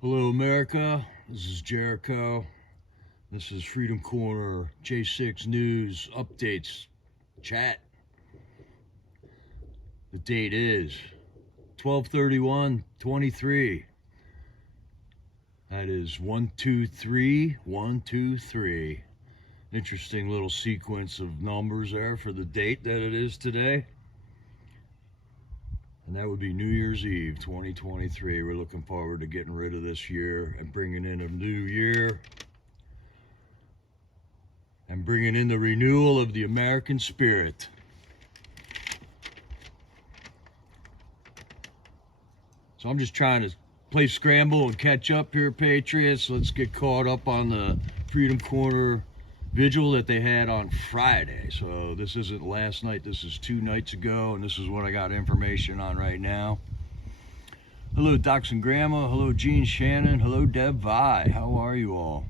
Hello, America. This is Jericho. This is Freedom Corner J6 News Updates Chat. The date is 12/31/23. That is 123/123. Interesting little sequence of numbers there for the date that it is today. And that would be New Year's Eve 2023. We're looking forward to getting rid of this year and bringing in a new year and bringing in the renewal of the American spirit. So I'm just trying to play scramble and catch up here, Patriots. Let's get caught up on the Freedom Corner Vigil that they had on Friday. So this isn't last night, this is 2 nights ago, and this is what I got information on right now. Hello, Docs and Grandma. Hello, Gene Shannon. Hello, Deb Vi. How are you all?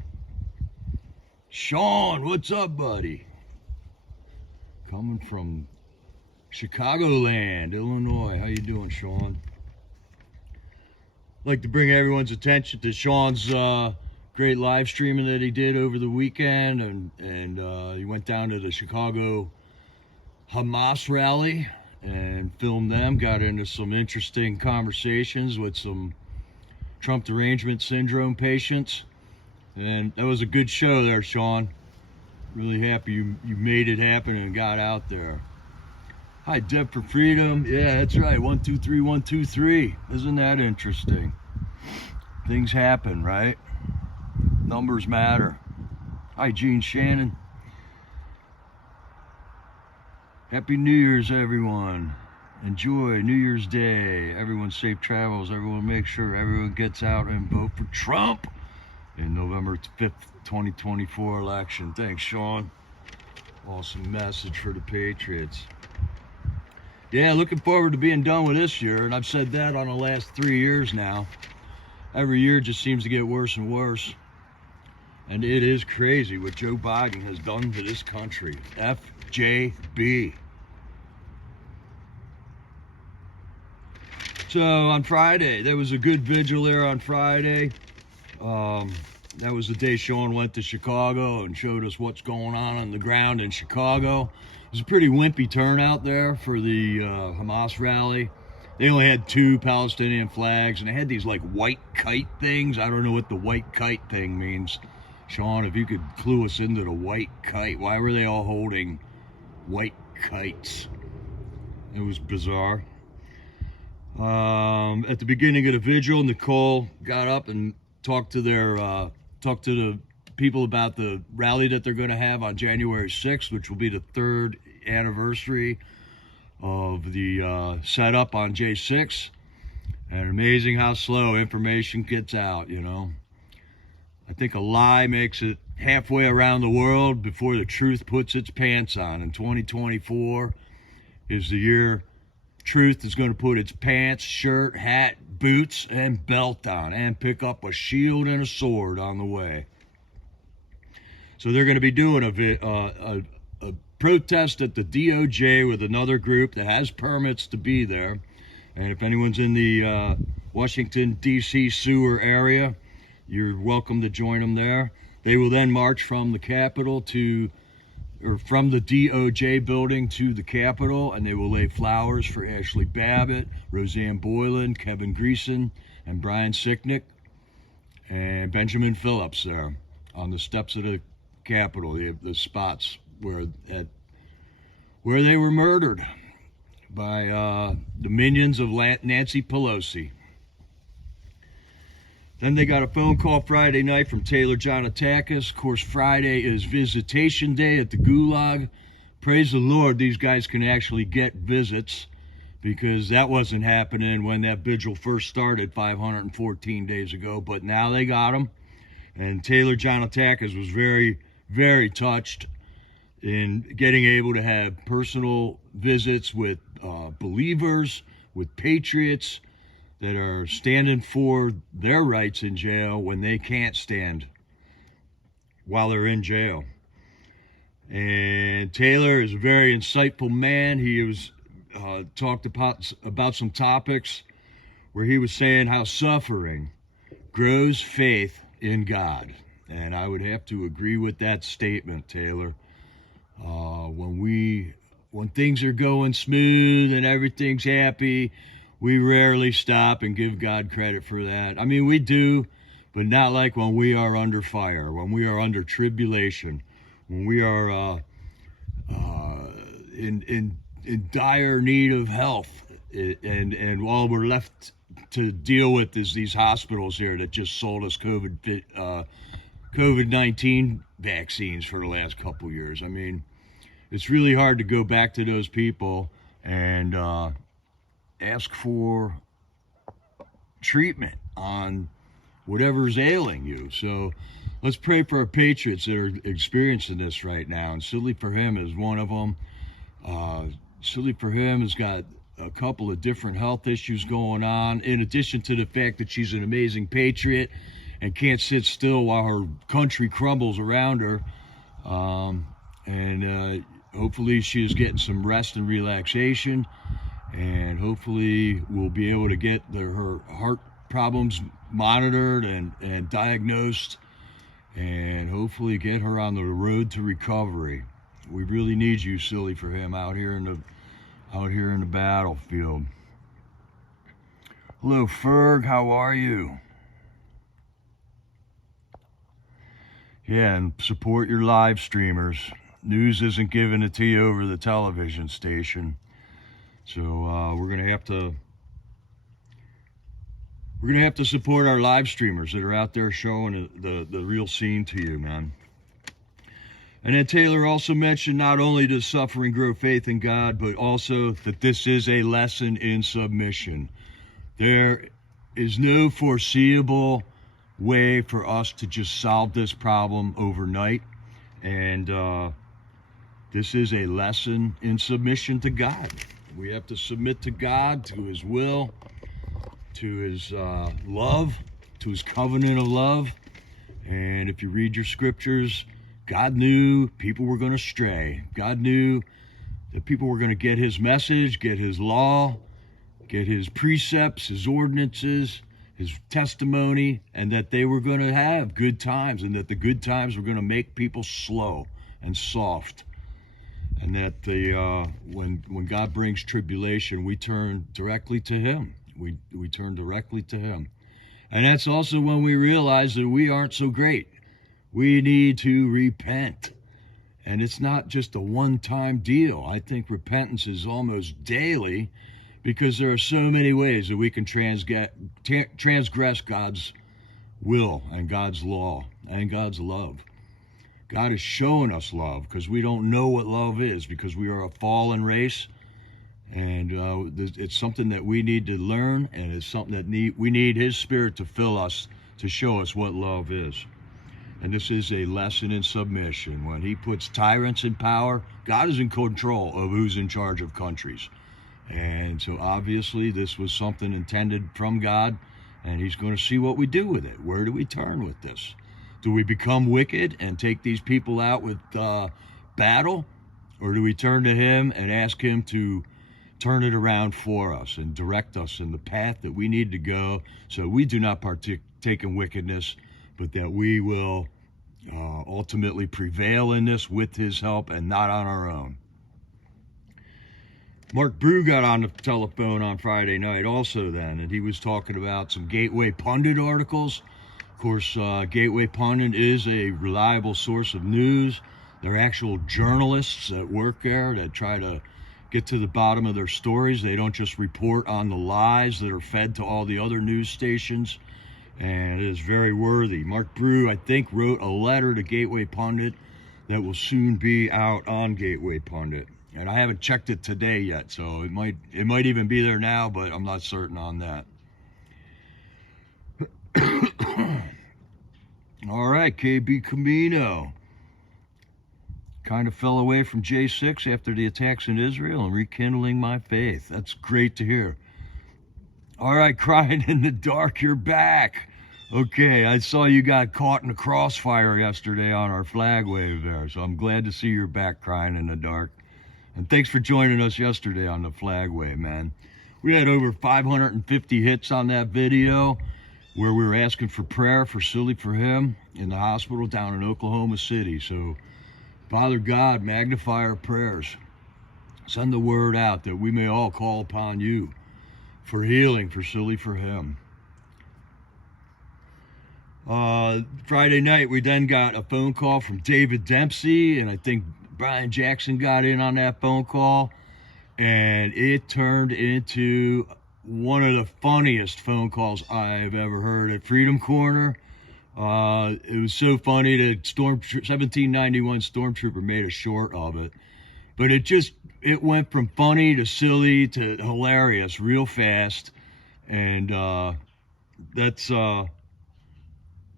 Sean, what's up, buddy? Coming from Chicagoland, Illinois. How you doing, Sean? I'd like to bring everyone's attention to Sean's great live streaming that he did over the weekend, and he went down to the Chicago Hamas rally and filmed them, got into some interesting conversations with some Trump derangement syndrome patients, and that was a good show there, Sean. Really happy you made it happen and got out there. Hi, Deb for Freedom. Yeah, that's right, 123/123. Isn't that interesting? Things happen, right? Numbers matter. Hi, Gene Shannon. Happy New Year's, everyone. Enjoy New Year's Day. Everyone safe travels. Everyone make sure everyone gets out and vote for Trump in November 5th, 2024 election. Thanks, Sean. Awesome message for the Patriots. Yeah, looking forward to being done with this year, and I've said that on the last 3 years now. Every year just seems to get worse and worse. And it is crazy what Joe Biden has done to this country. FJB. So on Friday, there was a good vigil there on Friday. That was the day Sean went to Chicago and showed us what's going on the ground in Chicago. It was a pretty wimpy turnout there for the Hamas rally. They only had 2 Palestinian flags, and they had these like white kite things. I don't know what the white kite thing means. Sean, if you could clue us into the white kite. Why were they all holding white kites? It was bizarre. At the beginning of the vigil, Nicole got up and talked to the people about the rally that they're going to have on January 6th, which will be the 3rd anniversary of the setup on J6. And amazing how slow information gets out, you know. I think a lie makes it halfway around the world before the truth puts its pants on. And 2024 is the year truth is going to put its pants, shirt, hat, boots, and belt on, and pick up a shield and a sword on the way. So they're going to be doing a protest at the DOJ with another group that has permits to be there. And if anyone's in the Washington, D.C. sewer area, you're welcome to join them there. They will then march from the Capitol from the DOJ building to the Capitol, and they will lay flowers for Ashley Babbitt, Roseanne Boylan, Kevin Greason, and Brian Sicknick, and Benjamin Phillips there on the steps of the Capitol, the spots where they were murdered by the minions of Nancy Pelosi. Then they got a phone call Friday night from Taylor Jonatakis. Of course, Friday is visitation day at the Gulag. Praise the Lord, these guys can actually get visits, because that wasn't happening when that vigil first started 514 days ago. But now they got them. And Taylor Jonatakis was very, very touched in getting able to have personal visits with believers, with patriots that are standing for their rights in jail when they can't stand while they're in jail. And Taylor is a very insightful man. He was talked about some topics where he was saying how suffering grows faith in God. And I would have to agree with that statement, Taylor. When things are going smooth and everything's happy, we rarely stop and give God credit for that. I mean, we do, but not like when we are under fire, when we are under tribulation, when we are in dire need of health, and all we're left to deal with is these hospitals here that just sold us COVID-19 vaccines for the last couple years. I mean, it's really hard to go back to those people and ask for treatment on whatever's ailing you. So let's pray for our patriots that are experiencing this right now. And Silly for Him is one of them. Silly for Him has got a couple of different health issues going on, in addition to the fact that she's an amazing patriot and can't sit still while her country crumbles around her. Hopefully she is getting some rest and relaxation, and hopefully we'll be able to get her heart problems monitored and diagnosed, and hopefully get her on the road to recovery. We really need you, Silly for Him, out here in the battlefield. Hello, Ferg. How are you? Yeah, and support your live streamers. News isn't giving it to you over the television station, so we're gonna have to support our live streamers that are out there showing the real scene to you, man. And then Taylor also mentioned not only does suffering grow faith in God, but also that this is a lesson in submission. There is no foreseeable way for us to just solve this problem overnight, and this is a lesson in submission to God. We have to submit to God, to His will, to His love, to His covenant of love. And if you read your scriptures, God knew people were going to stray. God knew that people were going to get His message, get His law, get His precepts, His ordinances, His testimony, and that they were going to have good times, and that the good times were going to make people slow and soft. And that when God brings tribulation, we turn directly to Him. We turn directly to Him. And that's also when we realize that we aren't so great. We need to repent. And it's not just a one-time deal. I think repentance is almost daily, because there are so many ways that we can transgress God's will and God's law and God's love. God is showing us love because we don't know what love is, because we are a fallen race, and it's something that we need to learn, and it's something that we need His Spirit to fill us, to show us what love is. And this is a lesson in submission. When He puts tyrants in power, God is in control of who's in charge of countries. And so obviously this was something intended from God, and He's going to see what we do with it. Where do we turn with this? Do we become wicked and take these people out with battle? Or do we turn to Him and ask Him to turn it around for us and direct us in the path that we need to go, so we do not partake in wickedness, but that we will ultimately prevail in this with His help and not on our own. Mark Brew got on the telephone on Friday night also then, and he was talking about some Gateway Pundit articles. Of course, Gateway Pundit is a reliable source of news. They're actual journalists that work there that try to get to the bottom of their stories. They don't just report on the lies that are fed to all the other news stations, and it is very worthy. Mark Brew, I think, wrote a letter to Gateway Pundit that will soon be out on Gateway Pundit. And I haven't checked it today yet, so it might even be there now, but I'm not certain on that. All right, KB Camino. Kind of fell away from J6 after the attacks in Israel and rekindling my faith. That's great to hear. All right, Crying in the Dark, you're back. Okay, I saw you got caught in the crossfire yesterday on our flag wave there, so I'm glad to see you're back, Crying in the Dark. And thanks for joining us yesterday on the flag wave, man. We had over 550 hits on that video. where we were asking for prayer for Silly for him in the hospital down in Oklahoma City. So, Father God, magnify our prayers. Send the word out that we may all call upon you for healing for Silly for him. Friday night, we then got a phone call from David Dempsey, and I think Brian Jackson got in on that phone call, and it turned into one of the funniest phone calls I've ever heard at Freedom Corner. It was so funny that 1791 Stormtrooper made a short of it, but it went from funny to silly to hilarious real fast, and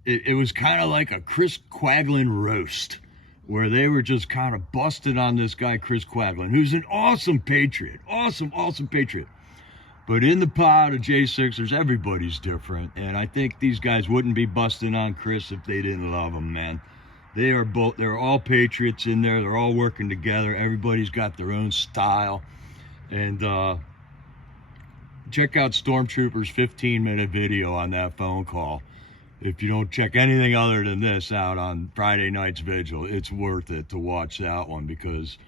it was kind of like a Chris Quaglin roast, where they were just kind of busted on this guy, Chris Quaglin, who's an awesome patriot, awesome patriot. But in the pod of J6ers, everybody's different, and I think these guys wouldn't be busting on Chris if they didn't love him, man. They're all patriots in there. They're all working together. Everybody's got their own style. And check out Stormtrooper's 15-minute video on that phone call. If you don't check anything other than this out on Friday night's Vigil, it's worth it to watch that one, because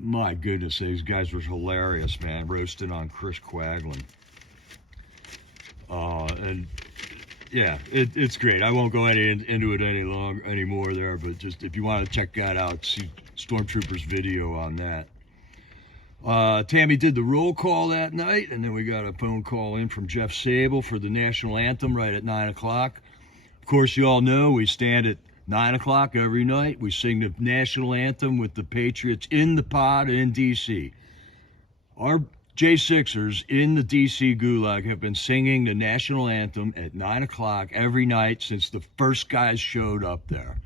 my goodness, these guys were hilarious, man, roasting on Chris Quaglin. And yeah, it's great. I won't go into it any more there, but just if you want to check that out, see Stormtrooper's video on that. Tammy did the roll call that night, and then we got a phone call in from Jeff Sable for the national anthem right at 9 o'clock. Of course, you all know we stand at 9 o'clock every night. We sing the national anthem with the Patriots in the pod in D.C. Our J6ers in the D.C. Gulag have been singing the national anthem at 9 o'clock every night since the first guys showed up there.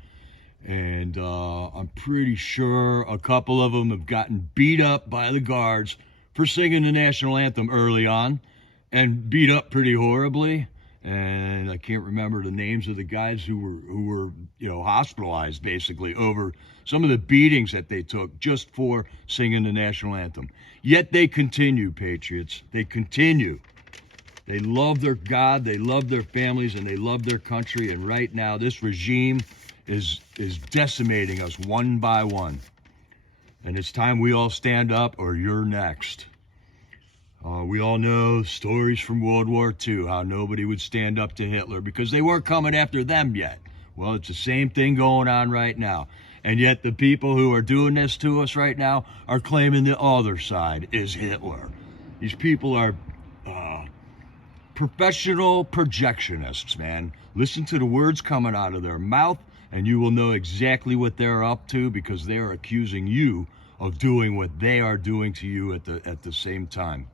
And I'm pretty sure a couple of them have gotten beat up by the guards for singing the national anthem early on, and beat up pretty horribly. And I can't remember the names of the guys who were hospitalized basically over some of the beatings that they took just for singing the national anthem. Yet they continue, Patriots. They continue. They love their God, they love their families, and they love their country. And right now, this regime is decimating us one by one. And it's time we all stand up, or you're next. We all know stories from World War II, how nobody would stand up to Hitler because they weren't coming after them yet. Well, it's the same thing going on right now. And yet the people who are doing this to us right now are claiming the other side is Hitler. These people are professional projectionists, man. Listen to the words coming out of their mouth, and you will know exactly what they're up to, because they are accusing you of doing what they are doing to you at the same time.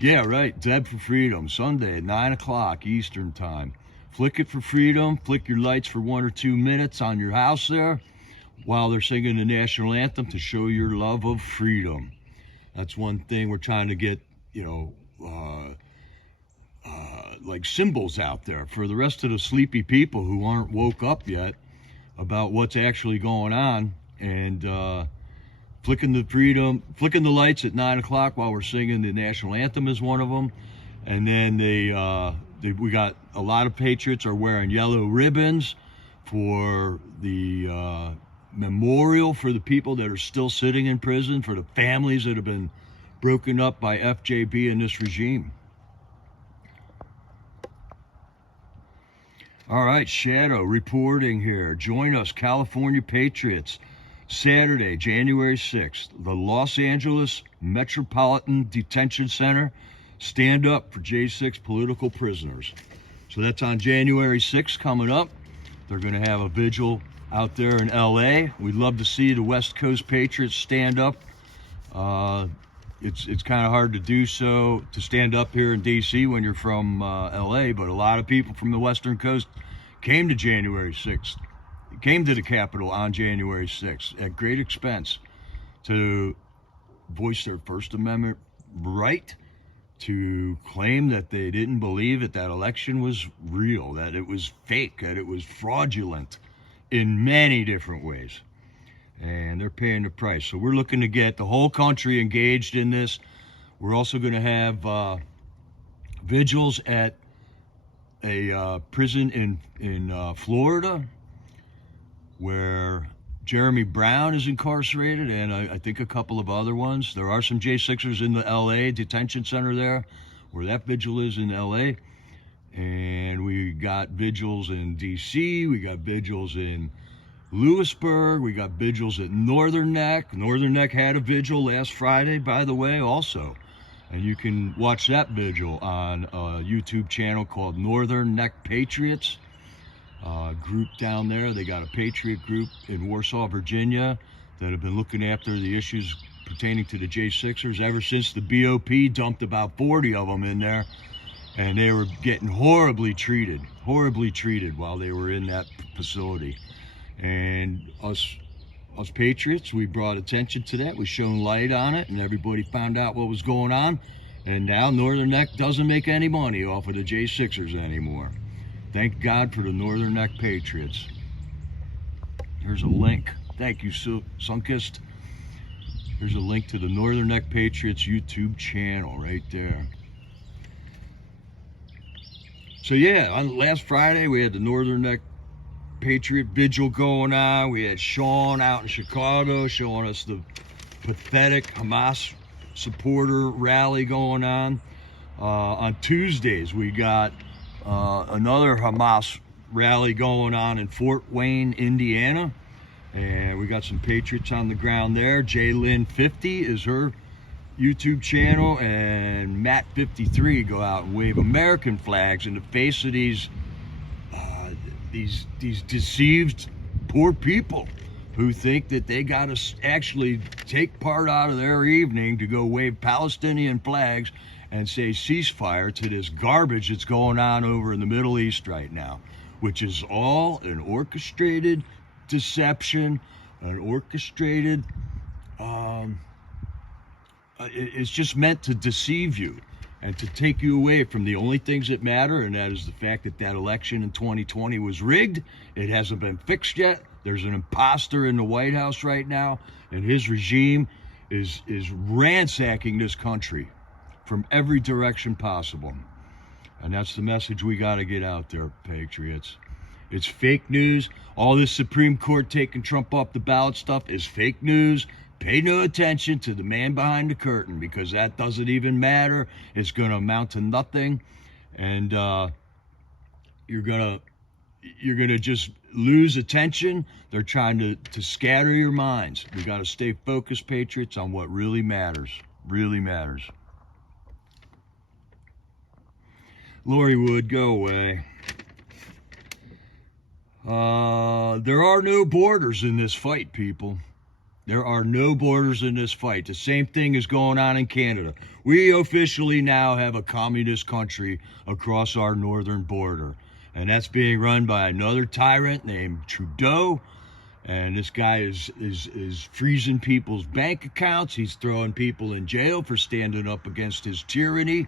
Yeah, right. Deb for Freedom, Sunday at 9 o'clock Eastern Time. Flick it for freedom. Flick your lights for 1 or 2 minutes on your house there while they're singing the national anthem to show your love of freedom. That's one thing we're trying to get, like symbols out there for the rest of the sleepy people who aren't woke up yet about what's actually going on. And flicking the lights at 9 o'clock while we're singing the national anthem is one of them. And then we got a lot of patriots are wearing yellow ribbons for the memorial for the people that are still sitting in prison, for the families that have been broken up by FJB and this regime. All right, Shadow reporting here. Join us, California Patriots, Saturday, January 6th, the Los Angeles Metropolitan Detention Center. Stand up for J6 political prisoners. So that's on January 6th coming up. They're going to have a vigil out there in LA. We'd love to see the West Coast Patriots stand up. It's kind of hard to do so, to stand up here in DC when you're from LA, but a lot of people from the Western Coast came to January 6th, came to the Capitol on January 6th at great expense to voice their First Amendment right, to claim that they didn't believe that election was real, that it was fake, that it was fraudulent in many different ways. And they're paying the price. So we're looking to get the whole country engaged in this. We're also going to have vigils at a prison in Florida where Jeremy Brown is incarcerated, and I think a couple of other ones. There are some J6ers in the LA detention center there, where that vigil is in LA. And we got vigils in DC, we got vigils in Lewisburg, we got vigils at Northern Neck. Northern Neck had a vigil last Friday, by the way, also. And you can watch that vigil on a YouTube channel called Northern Neck Patriots. Group down there. They got a Patriot group in Warsaw, Virginia that have been looking after the issues pertaining to the J6ers ever since the BOP dumped about 40 of them in there. And they were getting horribly treated while they were in that facility. And us Patriots, we brought attention to that. We shone light on it, and everybody found out what was going on. And now Northern Neck doesn't make any money off of the J6ers anymore. Thank God for the Northern Neck Patriots. Here's a link. Thank you, Sunkist. Here's a link to the Northern Neck Patriots YouTube channel right there. So yeah, on last Friday we had the Northern Neck Patriot Vigil going on. We had Sean out in Chicago showing us the pathetic Hamas supporter rally going on. On Tuesdays we got another Hamas rally going on in Fort Wayne, Indiana, and we got some Patriots on the ground there. Jaylyn50 is her YouTube channel, and Matt53 go out and wave American flags in the face of these deceived poor people who think that they got to actually take part out of their evening to go wave Palestinian flags and say ceasefire to this garbage that's going on over in the Middle East right now, which is all an orchestrated deception, an orchestrated, it's just meant to deceive you and to take you away from the only things that matter, and that is the fact that that election in 2020 was rigged. It hasn't been fixed yet. There's an imposter in the White House right now, and his regime is ransacking this country from every direction possible. And that's the message we got to get out there, Patriots. It's fake news. All this Supreme Court taking Trump off the ballot stuff is fake news. Pay no attention to the man behind the curtain, because that doesn't even matter. It's going to amount to nothing. And you're going to just lose attention. They're trying to scatter your minds. We got to stay focused, Patriots, on what really matters. Really matters. Lori Wood, go away. There are no borders in this fight, people. There are no borders in this fight. The same thing is going on in Canada. We officially now have a communist country across our northern border. And that's being run by another tyrant named Trudeau. And this guy is freezing people's bank accounts. He's throwing people in jail for standing up against his tyranny.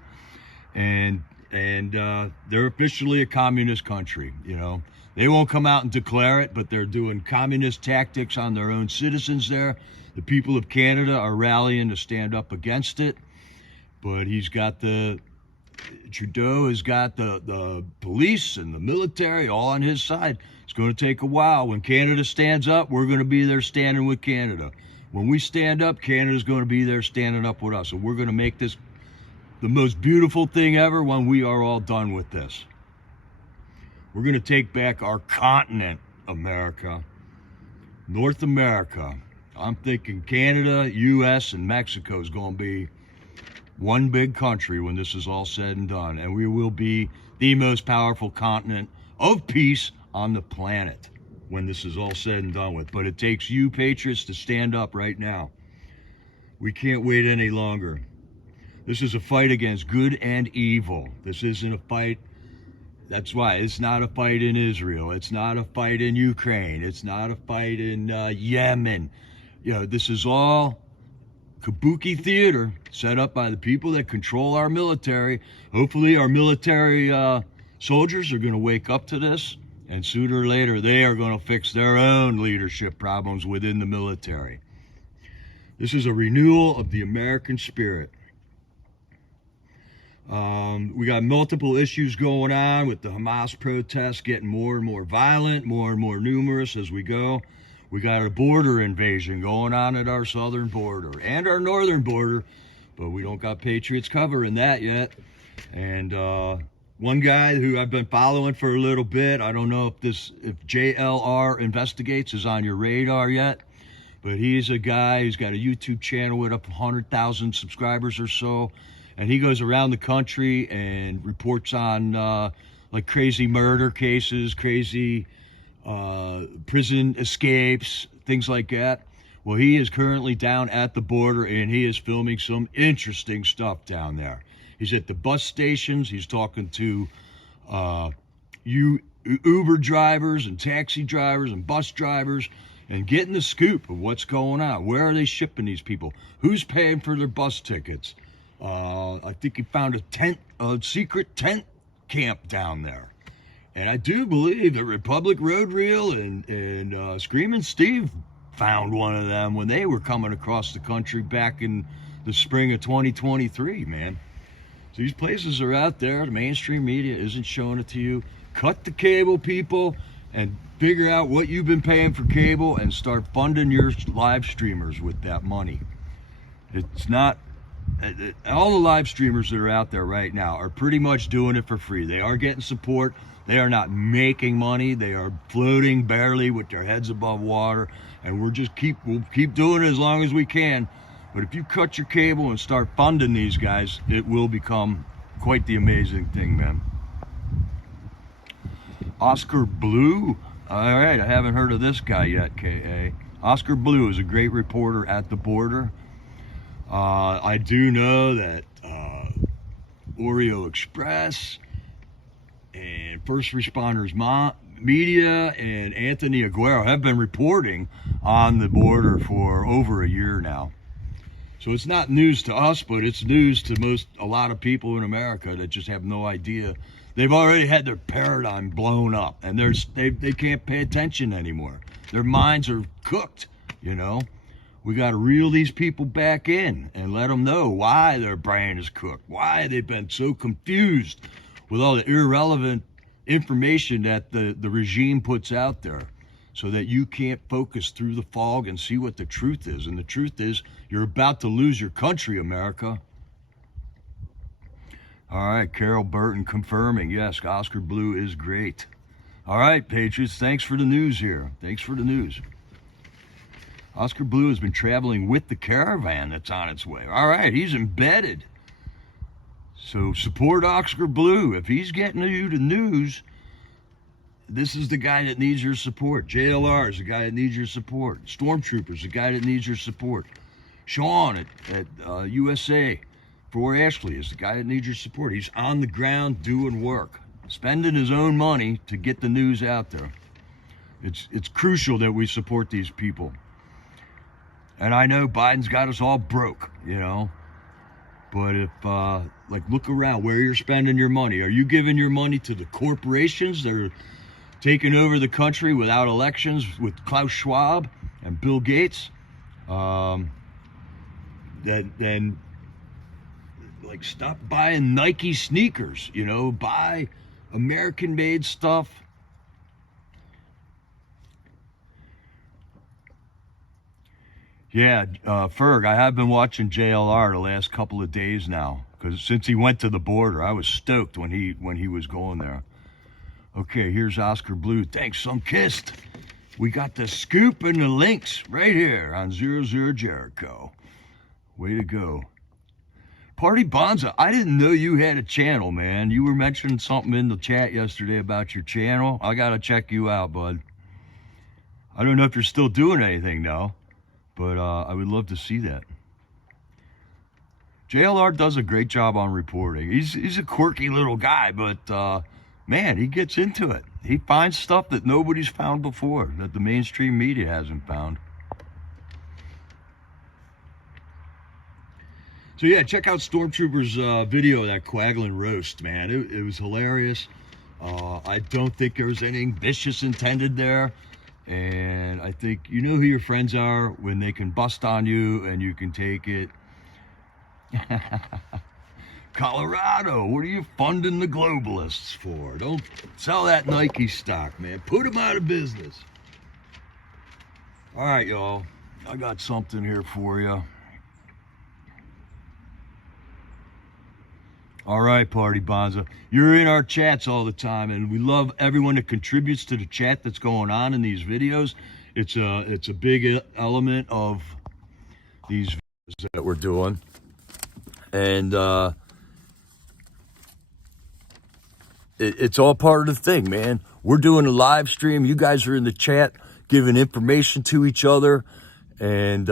And they're officially a communist country, you know. They won't come out and declare it, but they're doing communist tactics on their own citizens there. The people of Canada are rallying to stand up against it. But Trudeau has got the police and the military all on his side. It's going to take a while. When Canada stands up, we're going to be there standing with Canada. When we stand up, Canada's going to be there standing up with us. And we're going to make this the most beautiful thing ever when we are all done with this. We're going to take back our continent, America. North America. I'm thinking Canada, U.S., and Mexico is going to be one big country when this is all said and done. And we will be the most powerful continent of peace on the planet when this is all said and done with. But it takes you, Patriots, to stand up right now. We can't wait any longer. This is a fight against good and evil. This isn't a fight. That's why it's not a fight in Israel. It's not a fight in Ukraine. It's not a fight in Yemen. You know, this is all kabuki theater set up by the people that control our military. Hopefully our military soldiers are going to wake up to this, and sooner or later they are going to fix their own leadership problems within the military. This is a renewal of the American spirit. We got multiple issues going on with the Hamas protests getting more and more violent, more and more numerous as we go. We got a border invasion going on at our southern border and our northern border, but we don't got Patriots covering that yet. And one guy who I've been following for a little bit, I don't know if JLR Investigates is on your radar yet, but he's a guy who's got a YouTube channel with up 100,000 subscribers or so. And he goes around the country and reports on like crazy murder cases, crazy prison escapes, things like that. Well, he is currently down at the border and he is filming some interesting stuff down there. He's at the bus stations. He's talking to Uber drivers and taxi drivers and bus drivers and getting the scoop of what's going on. Where are they shipping these people? Who's paying for their bus tickets? I think he found a secret tent camp down there. And I do believe that Republic Road Reel and Screaming Steve found one of them when they were coming across the country back in the spring of 2023, man. So these places are out there. The mainstream media isn't showing it to you. Cut the cable, people, and figure out what you've been paying for cable and start funding your live streamers with that money. It's not... All the live streamers that are out there right now are pretty much doing it for free. They are getting support. They are not making money. They are floating barely with their heads above water. And we'll keep doing it as long as we can. But if you cut your cable and start funding these guys, it will become quite the amazing thing, man. Oscar Blue. All right, I haven't heard of this guy yet, K.A. Oscar Blue is a great reporter at the border. I do know that Oreo Express and First Responders Media and Anthony Aguero have been reporting on the border for over a year now. So it's not news to us, but it's news to a lot of people in America that just have no idea. They've already had their paradigm blown up, and they can't pay attention anymore. Their minds are cooked, you know. We got to reel these people back in and let them know why their brain is cooked, why they've been so confused with all the irrelevant information that the regime puts out there, so that you can't focus through the fog and see what the truth is. And the truth is, you're about to lose your country, America. All right, Carol Burton confirming, yes, Oscar Blue is great. All right, Patriots, thanks for the news here. Thanks for the news. Oscar Blue has been traveling with the caravan that's on its way. All right, he's embedded. So support Oscar Blue. If he's getting you the news, this is the guy that needs your support. JLR is the guy that needs your support. Stormtroopers, the guy that needs your support. Sean at USA for Ashley is the guy that needs your support. He's on the ground doing work, spending his own money to get the news out there. It's crucial that we support these people. And I know Biden's got us all broke, you know. But if, look around where you're spending your money. Are you giving your money to the corporations that are taking over the country without elections with Klaus Schwab and Bill Gates? Then stop buying Nike sneakers, you know, buy American-made stuff. Yeah, Ferg, I have been watching JLR the last couple of days now, because since he went to the border, I was stoked when he was going there. Okay, here's Oscar Blue. Thanks, Sunkist. We got the scoop and the links right here on 00 Jericho. Way to go. Party Bonza, I didn't know you had a channel, man. You were mentioning something in the chat yesterday about your channel. I got to check you out, bud. I don't know if you're still doing anything now, but I would love to see that. JLR does a great job on reporting. He's a quirky little guy, but man, he gets into it. He finds stuff that nobody's found before, that the mainstream media hasn't found. So yeah, check out Stormtrooper's video of that Quagland roast, man. It was hilarious. I don't think there was anything vicious intended there. And I think you know who your friends are when they can bust on you and you can take it. Colorado, what are you funding the globalists for? Don't sell that Nike stock, man. Put them out of business. All right, y'all. I got something here for you. All right, Party Bonza. You're in our chats all the time, and we love everyone that contributes to the chat that's going on in these videos. It's a big element of these videos that we're doing. And it's all part of the thing, man. We're doing a live stream. You guys are in the chat giving information to each other, and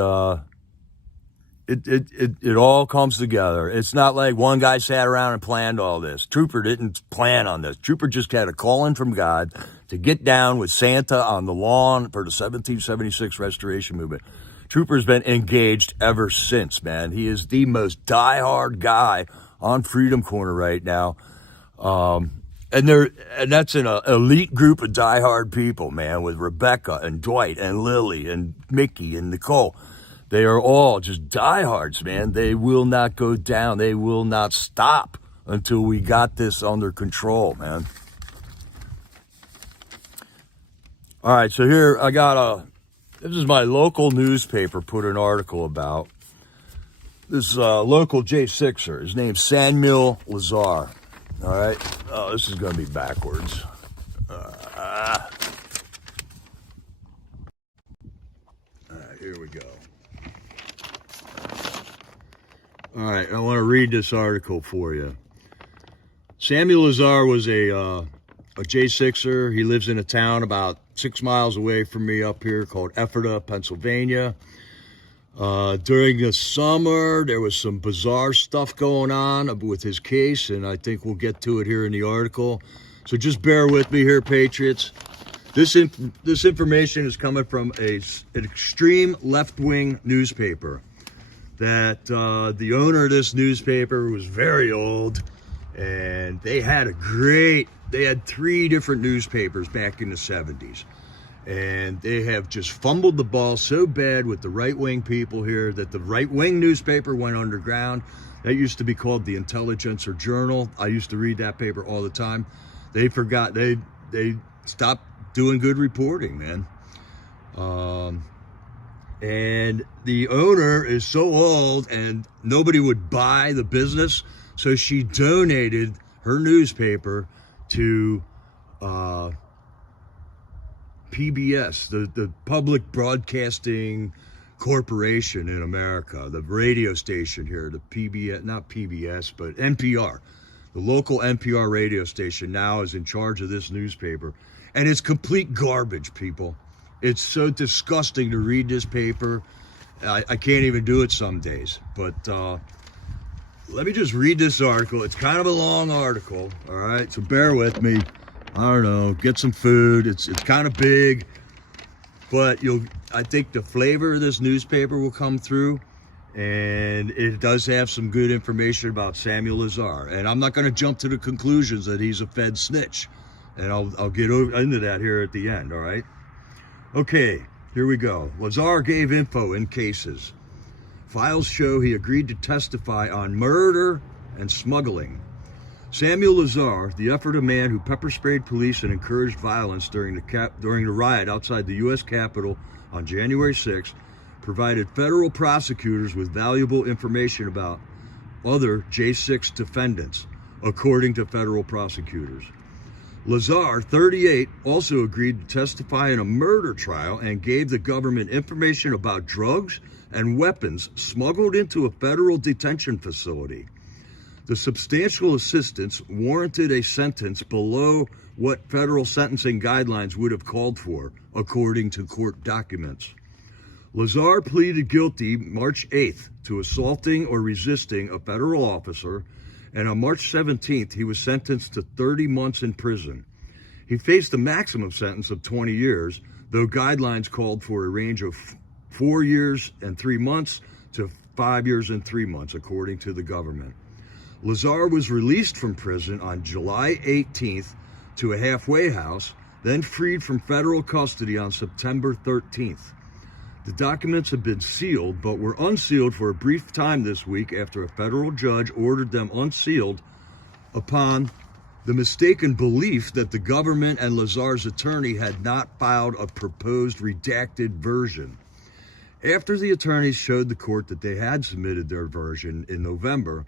it all comes together. It's not like one guy sat around and planned all this. Trooper didn't plan on this. Trooper just had a calling from God to get down with Santa on the lawn for the 1776 Restoration Movement. Trooper's been engaged ever since, man. He is the most diehard guy on Freedom Corner right now. And that's an elite group of diehard people, man, with Rebecca and Dwight and Lily and Mickey and Nicole. They are all just diehards, man. They will not go down. They will not stop until we got this under control, man. All right, so here I got this is my local newspaper put an article about. This local J6er. His name's Samuel Lazar. All right. Oh, this is going to be backwards. All right, here we go. All right, I want to read this article for you. Samuel Lazar was a J6er. He lives in a town about 6 miles away from me up here called Ephrata, Pennsylvania. During the summer, there was some bizarre stuff going on with his case, and I think we'll get to it here in the article. So just bear with me here, Patriots. This information is coming from an extreme left-wing newspaper that the owner of this newspaper was very old, and they had 3 different newspapers back in the 70s. And they have just fumbled the ball so bad with the right-wing people here that the right-wing newspaper went underground. That used to be called the Intelligencer Journal. I used to read that paper all the time. They forgot. They stopped doing good reporting, man. And the owner is so old and nobody would buy the business, so she donated her newspaper to PBS, the Public Broadcasting Corporation in America, the radio station here, the PBS, not PBS, but NPR. The local NPR radio station now is in charge of this newspaper. And it's complete garbage, people. It's so disgusting to read this paper. I can't even do it some days. But let me just read this article. It's kind of a long article, all right? So bear with me. I don't know, get some food. It's kind of big, but I think the flavor of this newspaper will come through, and it does have some good information about Samuel Lazar. And I'm not going to jump to the conclusions that he's a Fed snitch, and I'll get into that here at the end, all right? Okay, here we go. Lazar gave info in cases. Files show he agreed to testify on murder and smuggling. Samuel Lazar, the Ephrata man who pepper sprayed police and encouraged violence during the riot outside the U.S. Capitol on January 6th, provided federal prosecutors with valuable information about other J6 defendants, according to federal prosecutors. Lazar, 38, also agreed to testify in a murder trial and gave the government information about drugs and weapons smuggled into a federal detention facility. The substantial assistance warranted a sentence below what federal sentencing guidelines would have called for, according to court documents. Lazar pleaded guilty March 8th to assaulting or resisting a federal officer, and on March 17th, he was sentenced to 30 months in prison. He faced a maximum sentence of 20 years, though guidelines called for a range of 4 years and 3 months to 5 years and 3 months, according to the government. Lazar was released from prison on July 18th to a halfway house, then freed from federal custody on September 13th. The documents have been sealed, but were unsealed for a brief time this week after a federal judge ordered them unsealed upon the mistaken belief that the government and Lazar's attorney had not filed a proposed redacted version. After the attorneys showed the court that they had submitted their version in November,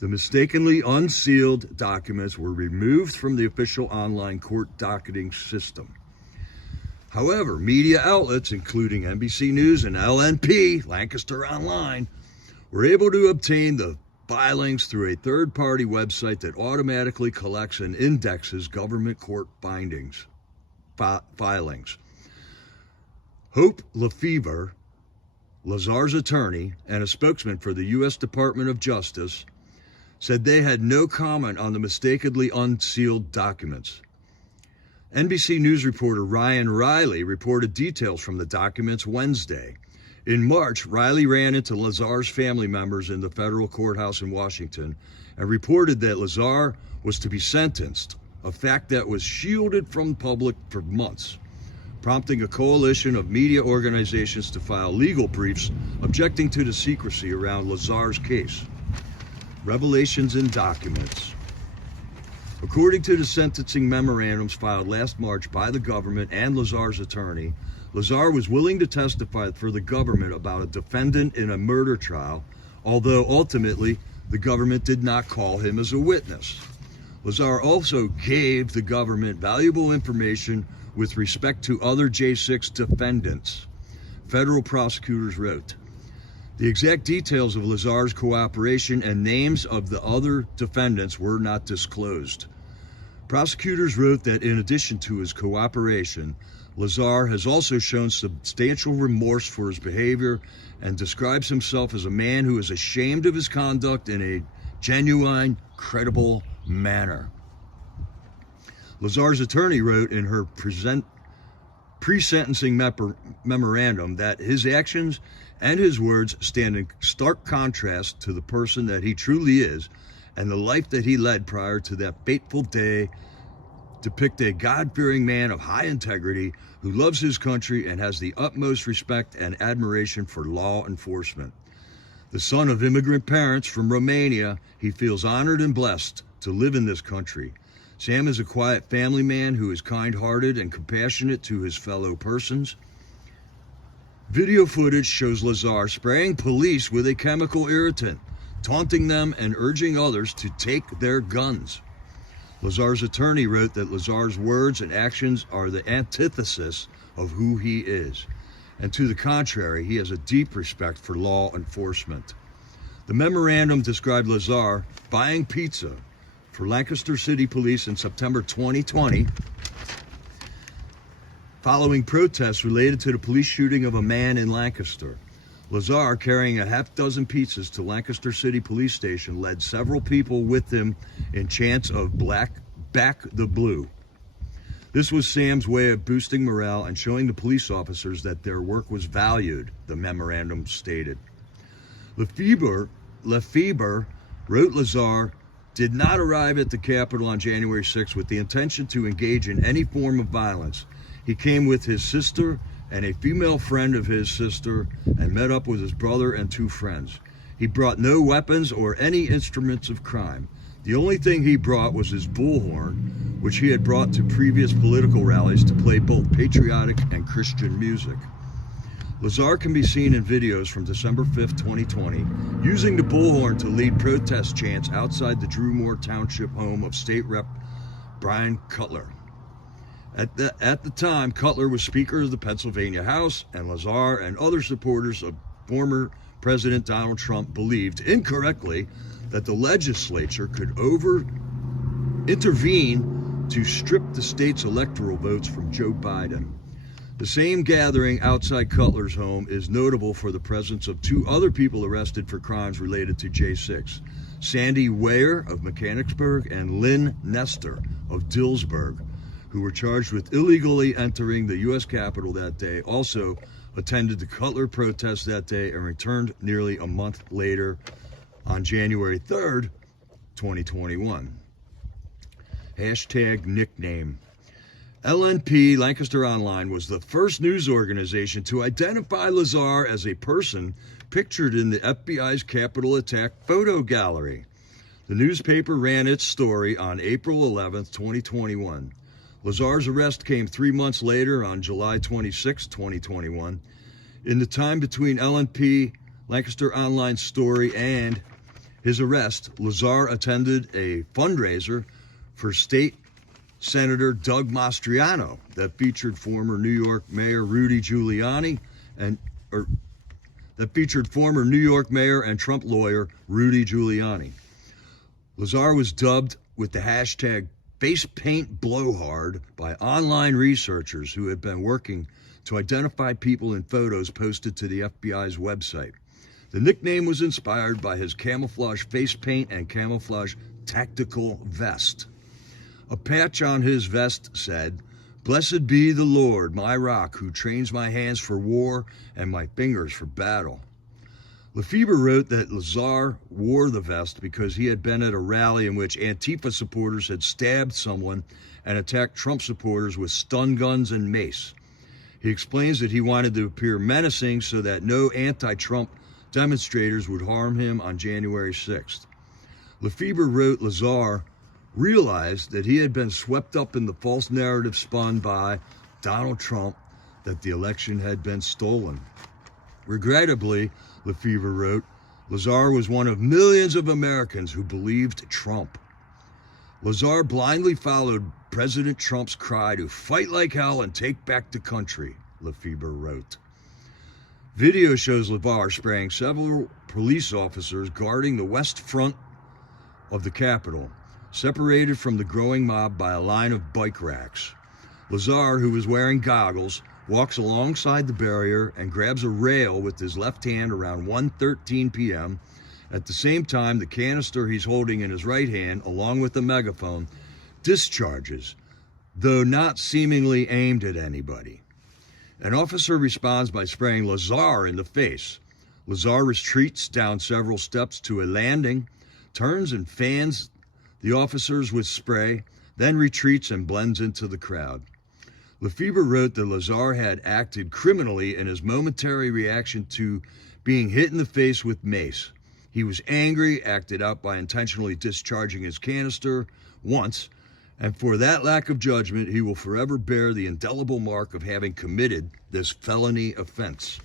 the mistakenly unsealed documents were removed from the official online court docketing system. However, media outlets, including NBC News and LNP, Lancaster Online, were able to obtain the filings through a third-party website that automatically collects and indexes government court filings. Hope Lefevre, Lazar's attorney and a spokesman for the U.S. Department of Justice, said they had no comment on the mistakenly unsealed documents. NBC News reporter Ryan Riley reported details from the documents Wednesday. In March, Riley ran into Lazar's family members in the federal courthouse in Washington and reported that Lazar was to be sentenced, a fact that was shielded from the public for months, prompting a coalition of media organizations to file legal briefs objecting to the secrecy around Lazar's case. Revelations in documents. According to the sentencing memorandums filed last March by the government and Lazar's attorney, Lazar was willing to testify for the government about a defendant in a murder trial, although ultimately the government did not call him as a witness. Lazar also gave the government valuable information with respect to other J6 defendants, federal prosecutors wrote. The exact details of Lazar's cooperation and names of the other defendants were not disclosed. Prosecutors wrote that in addition to his cooperation, Lazar has also shown substantial remorse for his behavior and describes himself as a man who is ashamed of his conduct in a genuine, credible manner. Lazar's attorney wrote in her pre-sentencing memorandum that his actions and his words stand in stark contrast to the person that he truly is and the life that he led prior to that fateful day, depict a God-fearing man of high integrity who loves his country and has the utmost respect and admiration for law enforcement. The son of immigrant parents from Romania, he feels honored and blessed to live in this country. Sam is a quiet family man who is kind-hearted and compassionate to his fellow persons. Video footage shows Lazar spraying police with a chemical irritant, taunting them and urging others to take their guns. Lazar's attorney wrote that Lazar's words and actions are the antithesis of who he is, and to the contrary, he has a deep respect for law enforcement. The memorandum described Lazar buying pizza for Lancaster City Police in September 2020, following protests related to the police shooting of a man in Lancaster. Lazar, carrying a half dozen pizzas to Lancaster City Police Station, led several people with him in chants of Back the Blue. This was Sam's way of boosting morale and showing the police officers that their work was valued, the memorandum stated. Lefevre wrote Lazar did not arrive at the Capitol on January 6 with the intention to engage in any form of violence. He came with his sister and a female friend of his sister and met up with his brother and two friends. He brought no weapons or any instruments of crime. The only thing he brought was his bullhorn, which he had brought to previous political rallies to play both patriotic and Christian music. Lazar can be seen in videos from December 5, 2020, using the bullhorn to lead protest chants outside the Drumore Township home of State Rep. Brian Cutler. At the time, Cutler was Speaker of the Pennsylvania House, and Lazar and other supporters of former President Donald Trump believed, incorrectly, that the legislature could intervene to strip the state's electoral votes from Joe Biden. The same gathering outside Cutler's home is notable for the presence of two other people arrested for crimes related to J6, Sandy Weyer of Mechanicsburg and Lynn Nestor of Dillsburg, who were charged with illegally entering the U.S. Capitol that day, also attended the Cutler protest that day and returned nearly a month later on January 3rd, 2021. Hashtag nickname. LNP, Lancaster Online, was the first news organization to identify Lazar as a person pictured in the FBI's Capitol attack photo gallery. The newspaper ran its story on April 11, 2021. Lazar's arrest came 3 months later on July 26, 2021. In the time between LNP, Lancaster Online's story, and his arrest, Lazar attended a fundraiser for State Senator Doug Mastriano that featured former New York Mayor Rudy Giuliani and Trump lawyer Rudy Giuliani. Lazar was dubbed with the hashtag #FacePaintBlowhard by online researchers who had been working to identify people in photos posted to the FBI's website. The nickname was inspired by his camouflage face paint and camouflage tactical vest. A patch on his vest said, "Blessed be the Lord, my rock, who trains my hands for war and my fingers for battle." Lefebvre wrote that Lazar wore the vest because he had been at a rally in which Antifa supporters had stabbed someone and attacked Trump supporters with stun guns and mace. He explains that he wanted to appear menacing so that no anti-Trump demonstrators would harm him on January 6th. Lefebvre wrote Lazar realized that he had been swept up in the false narrative spun by Donald Trump that the election had been stolen. Regrettably, Lefebvre wrote, Lazar was one of millions of Americans who believed Trump. Lazar blindly followed President Trump's cry to fight like hell and take back the country, Lefebvre wrote. Video shows Lazar spraying several police officers guarding the west front of the Capitol, separated from the growing mob by a line of bike racks. Lazar, who was wearing goggles, walks alongside the barrier and grabs a rail with his left hand around 1:13 p.m. At the same time, the canister he's holding in his right hand, along with the megaphone, discharges, though not seemingly aimed at anybody. An officer responds by spraying Lazar in the face. Lazar retreats down several steps to a landing, turns and fans the officers with spray, then retreats and blends into the crowd. Lefebvre wrote that Lazar had acted criminally in his momentary reaction to being hit in the face with mace. He was angry, acted out by intentionally discharging his canister once, and for that lack of judgment, he will forever bear the indelible mark of having committed this felony offense.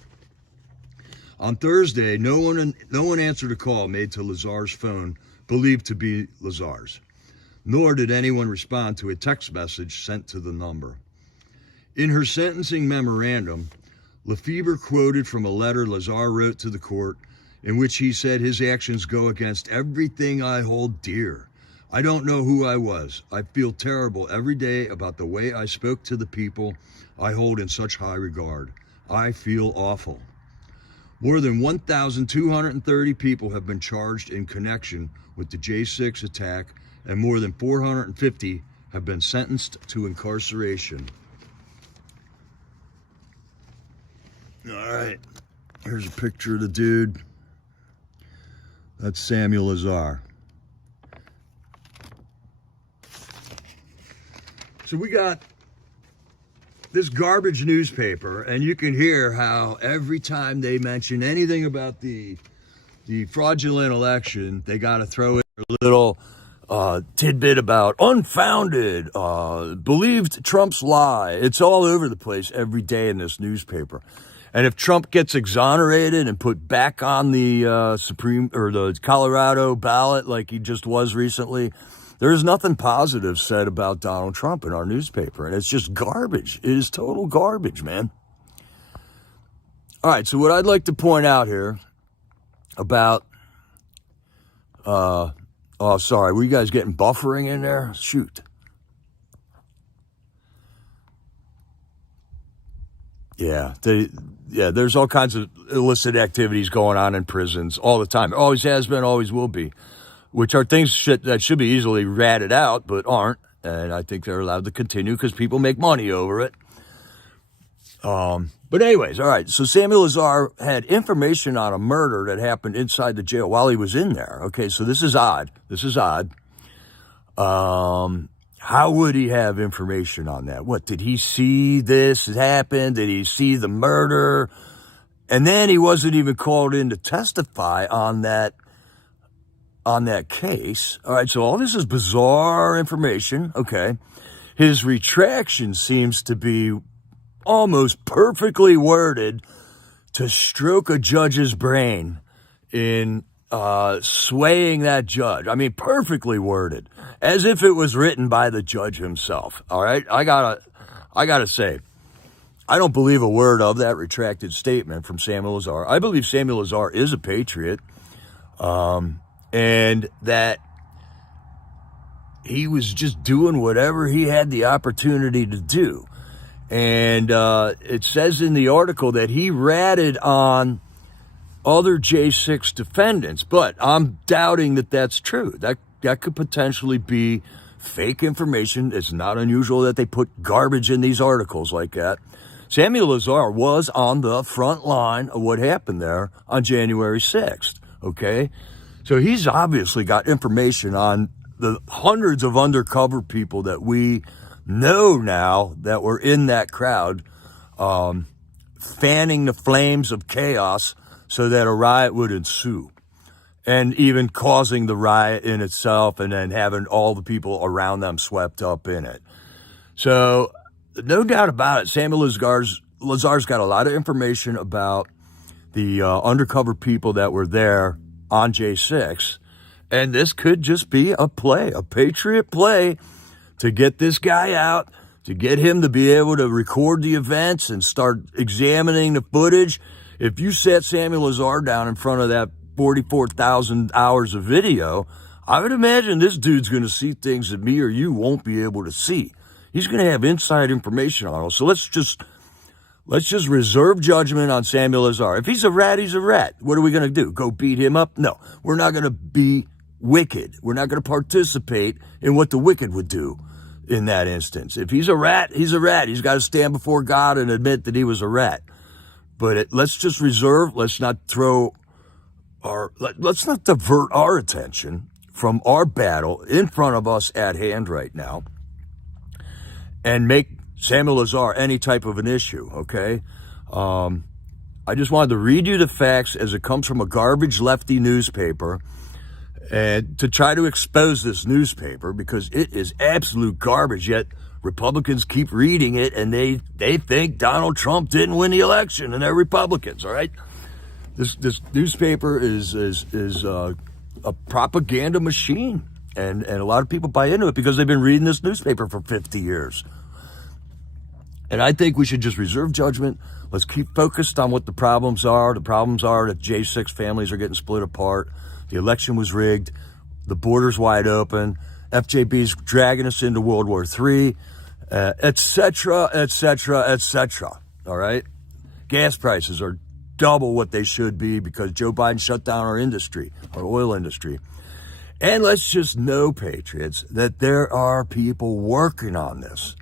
On Thursday, no one answered a call made to Lazar's phone, believed to be Lazar's, nor did anyone respond to a text message sent to the number. In her sentencing memorandum, Lefebvre quoted from a letter Lazar wrote to the court in which he said his actions go against everything I hold dear. I don't know who I was. I feel terrible every day about the way I spoke to the people I hold in such high regard. I feel awful. More than 1,230 people have been charged in connection with the J6 attack, and more than 450 have been sentenced to incarceration. All right, here's a picture of the dude. That's Samuel Lazar. So we got this garbage newspaper, and you can hear how every time they mention anything about the fraudulent election, they got to throw in a little tidbit about unfounded, believed Trump's lie. It's all over the place every day in this newspaper. And if Trump gets exonerated and put back on the the Colorado ballot like he just was recently, there's nothing positive said about Donald Trump in our newspaper. And it's just garbage. It is total garbage, man. All right, so what I'd like to point out here about... oh, sorry, were you guys getting buffering in there? Shoot. Yeah, there's all kinds of illicit activities going on in prisons all the time. Always has been, always will be, which are things that should be easily ratted out, but aren't. And I think they're allowed to continue because people make money over it. But anyways, all right. So Samuel Lazar had information on a murder that happened inside the jail while he was in there. Okay, so this is odd. How would he have information on that? What, did he see this happen? Did he see the murder? And then he wasn't even called in to testify on that case. All right, so all this is bizarre information, okay? His retraction seems to be almost perfectly worded to stroke a judge's brain in swaying that judge. I mean, perfectly worded, as if it was written by the judge himself. All right, I gotta say, I don't believe a word of that retracted statement from Samuel Lazar. I believe Samuel Lazar is a patriot, and that he was just doing whatever he had the opportunity to do. And it says in the article that he ratted on other J6 defendants, but I'm doubting that that's true. That could potentially be fake information. It's not unusual that they put garbage in these articles like that. Samuel Lazar was on the front line of what happened there on January 6th, okay? So he's obviously got information on the hundreds of undercover people that we know now that were in that crowd, fanning the flames of chaos so that a riot would ensue, and even causing the riot in itself, and then having all the people around them swept up in it. So no doubt about it, Samuel Lazar's got a lot of information about the undercover people that were there on J6, and this could just be a play, a patriot play, to get this guy out, to get him to be able to record the events and start examining the footage. If you set Samuel Lazar down in front of that 44,000 hours of video, I would imagine this dude's going to see things that me or you won't be able to see. He's going to have inside information on us. So let's just reserve judgment on Samuel Lazar. If he's a rat, he's a rat. What are we going to do? Go beat him up? No, we're not going to be wicked. We're not going to participate in what the wicked would do in that instance. If he's a rat, he's a rat. He's got to stand before God and admit that he was a rat. But let's just reserve. Let's not divert our attention from our battle in front of us at hand right now and make Samuel Lazar any type of an issue, okay? I just wanted to read you the facts as it comes from a garbage lefty newspaper, and to try to expose this newspaper because it is absolute garbage, yet Republicans keep reading it and they think Donald Trump didn't win the election and they're Republicans, all right? This newspaper is a propaganda machine, and a lot of people buy into it because they've been reading this newspaper for 50 years. And I think we should just reserve judgment. Let's keep focused on what the problems are. The problems are that J6 families are getting split apart. The election was rigged. The border's wide open. FJB's dragging us into World War III, et cetera, et cetera, et cetera. All right? Gas prices are double what they should be because Joe Biden shut down our industry, our oil industry. And let's just know, patriots, that there are people working on this.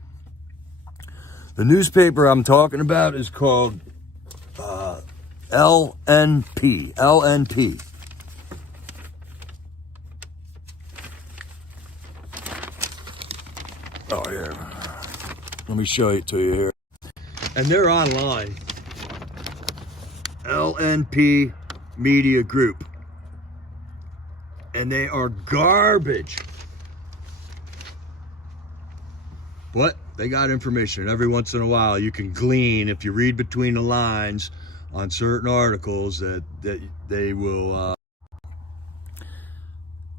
The newspaper I'm talking about is called LNP. LNP. Oh, yeah. Let me show it to you here. And they're online. LNP Media Group. And they are garbage. But they got information. Every once in a while you can glean, if you read between the lines on certain articles, that they will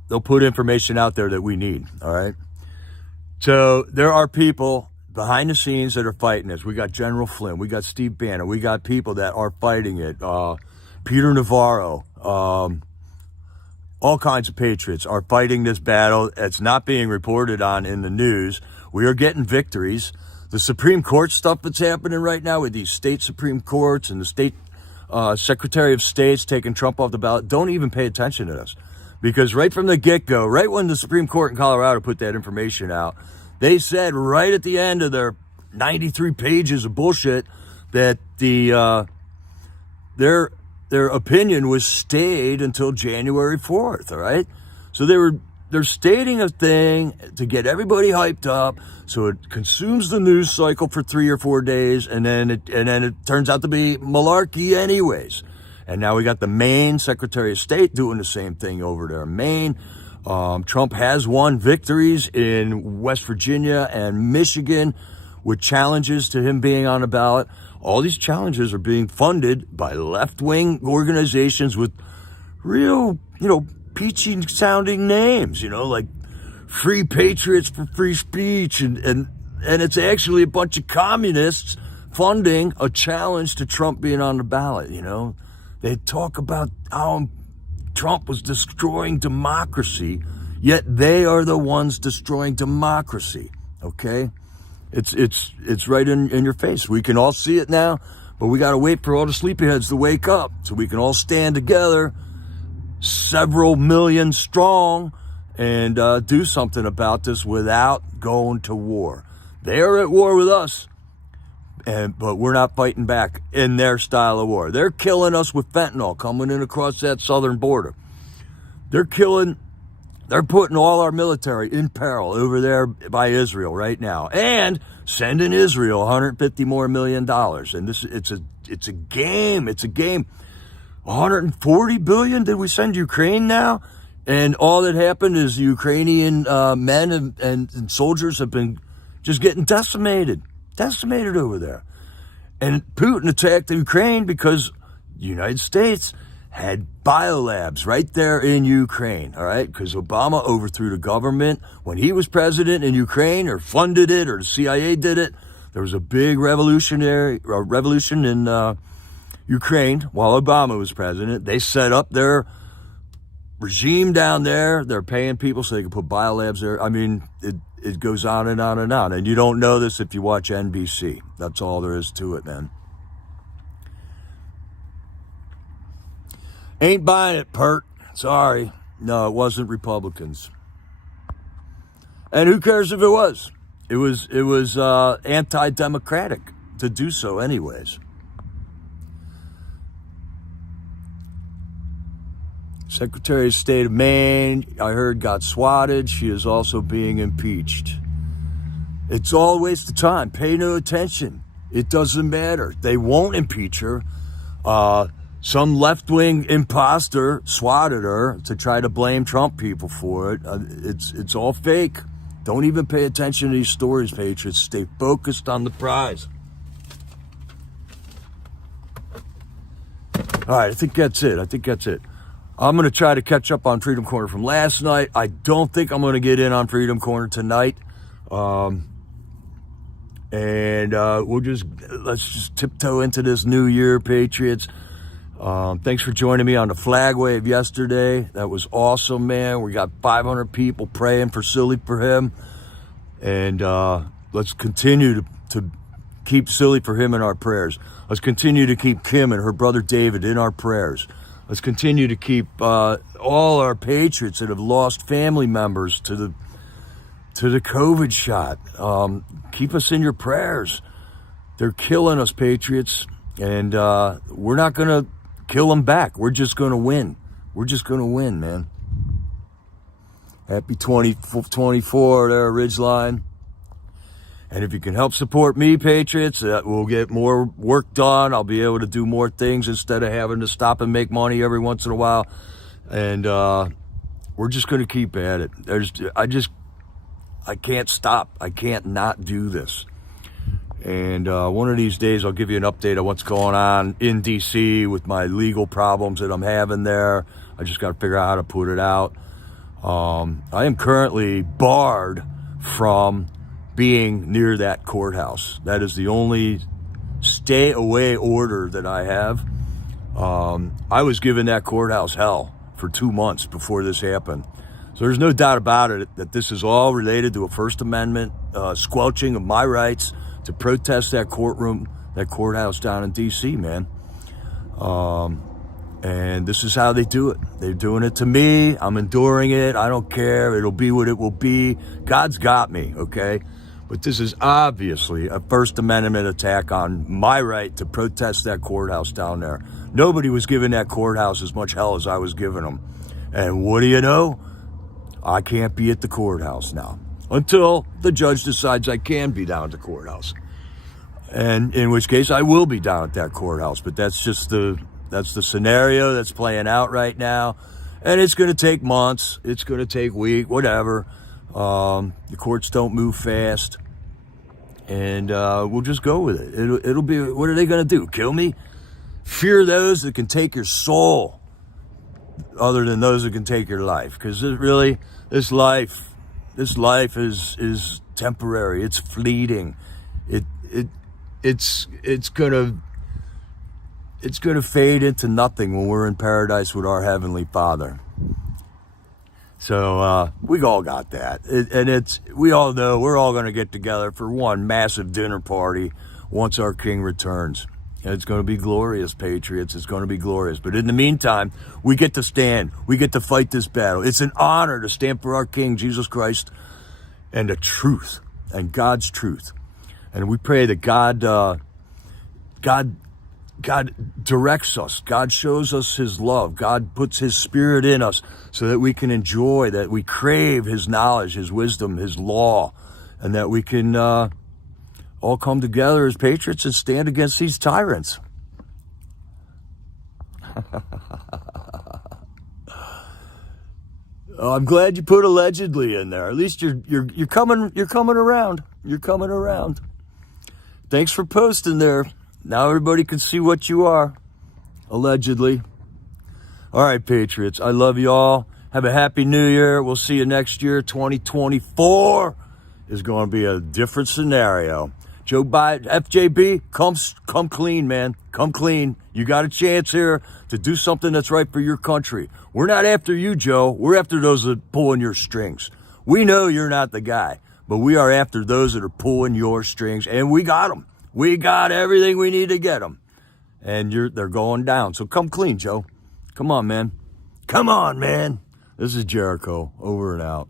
they'll put information out there that we need. All right. So there are people behind the scenes that are fighting this. We got General Flynn, we got Steve Bannon, we got people that are fighting it. Peter Navarro, all kinds of patriots are fighting this battle. It's not being reported on in the news. We are getting victories. The Supreme Court stuff that's happening right now with these state Supreme Courts and the state Secretary of State's taking Trump off the ballot, don't even pay attention to this. Because right from the get-go, right when the Supreme Court in Colorado put that information out, they said right at the end of their 93 pages of bullshit that their opinion was stayed until January 4th, all right? So they were they're stating a thing to get everybody hyped up, so it consumes the news cycle for 3 or 4 days, and then it turns out to be malarkey anyways. And now we got the Maine Secretary of State doing the same thing over there in Maine. Trump has won victories in West Virginia and Michigan with challenges to him being on the ballot. All these challenges are being funded by left-wing organizations with real, peachy sounding names, like Free Patriots for Free Speech. And it's actually a bunch of communists funding a challenge to Trump being on the ballot, They talk about how Trump was destroying democracy, yet they are the ones destroying democracy, okay? It's right in your face. We can all see it now, but we got to wait for all the sleepyheads to wake up so we can all stand together, several million strong, and do something about this without going to war. They're at war with us, but we're not fighting back in their style of war. They're killing us with fentanyl coming in across that southern border. They're putting all our military in peril over there by Israel right now, and sending Israel $150 million more. And it's a game. It's a game. 140 billion did we send Ukraine now? And all that happened is Ukrainian men and soldiers have been just getting decimated over there. And Putin attacked Ukraine because the United States had biolabs right there in Ukraine, all right? Because Obama overthrew the government when he was president in Ukraine, or funded it, or the CIA did it. There was a big revolution in Ukraine while Obama was president. They set up their regime down there. They're paying people so they can put biolabs there. I mean, it goes on and on and on. And you don't know this if you watch NBC. That's all there is to it, man. Ain't buying it, Pert. Sorry. No, it wasn't Republicans. And who cares if it was? It was anti-democratic to do so anyways. Secretary of State of Maine, I heard, got swatted. She is also being impeached. It's all a waste of time. Pay no attention. It doesn't matter. They won't impeach her. Some left-wing imposter swatted her to try to blame Trump people for it. It's all fake. Don't even pay attention to these stories, Patriots. Stay focused on the prize. All right, I think that's it. I'm going to try to catch up on Freedom Corner from last night. I don't think I'm going to get in on Freedom Corner tonight. Let's just tiptoe into this new year, Patriots. Thanks for joining me on the flag wave yesterday. That was awesome, man. We got 500 people praying for Silly for him. And let's continue to keep Silly for him in our prayers. Let's continue to keep Kim and her brother David in our prayers. Let's continue to keep all our Patriots that have lost family members to the COVID shot. Keep us in your prayers. They're killing us, Patriots. And we're not going to kill them back. We're just going to win. We're just going to win, man. Happy 2024 there, Ridgeline. And if you can help support me, Patriots, we'll get more work done. I'll be able to do more things instead of having to stop and make money every once in a while. And we're just going to keep at it. I can't stop. I can't not do this. And one of these days, I'll give you an update on what's going on in D.C. with my legal problems that I'm having there. I just got to figure out how to put it out. I am currently barred from being near that courthouse. That is the only stay away order that I have. I was given that courthouse hell for 2 months before this happened. So there's no doubt about it that this is all related to a First Amendment squelching of my rights to protest that courthouse down in D.C., man. And this is how they do it. They're doing it to me. I'm enduring it. I don't care. It'll be what it will be. God's got me, okay? But this is obviously a First Amendment attack on my right to protest that courthouse down there. Nobody was giving that courthouse as much hell as I was giving them. And what do you know? I can't be at the courthouse now until the judge decides I can be down at the courthouse. And in which case I will be down at that courthouse. But that's the scenario that's playing out right now. And it's going to take months. It's going to take weeks, whatever. The courts don't move fast. And we'll just go with it. It'll be, what are they going to do? Kill me? Fear those that can take your soul other than those that can take your life. Because really, this life is temporary. It's fleeting. It's gonna fade into nothing when we're in paradise with our Heavenly Father. So we all got that, we all know we're all gonna get together for one massive dinner party once our King returns, and it's gonna be glorious, Patriots. It's gonna be glorious. But in the meantime, we get to stand. We get to fight this battle. It's an honor to stand for our King Jesus Christ and the truth and God's truth. And we pray that God directs us. God shows us his love. God puts his spirit in us so that we can enjoy, that we crave his knowledge, his wisdom, his law, and that we can all come together as patriots and stand against these tyrants. I'm glad you put allegedly in there. At least you're coming around. You're coming around. Thanks for posting there. Now everybody can see what you are, allegedly. All right, Patriots, I love you all. Have a happy new year. We'll see you next year. 2024 is going to be a different scenario. Joe Biden, FJB, come clean, man. Come clean. You got a chance here to do something that's right for your country. We're not after you, Joe. We're after those that pulling your strings. We know you're not the guy, but we are after those that are pulling your strings, and we got them. We got everything we need to get them, and they're going down. So come clean, Joe. Come on, man. Come on, man. This is Jericho, over and out.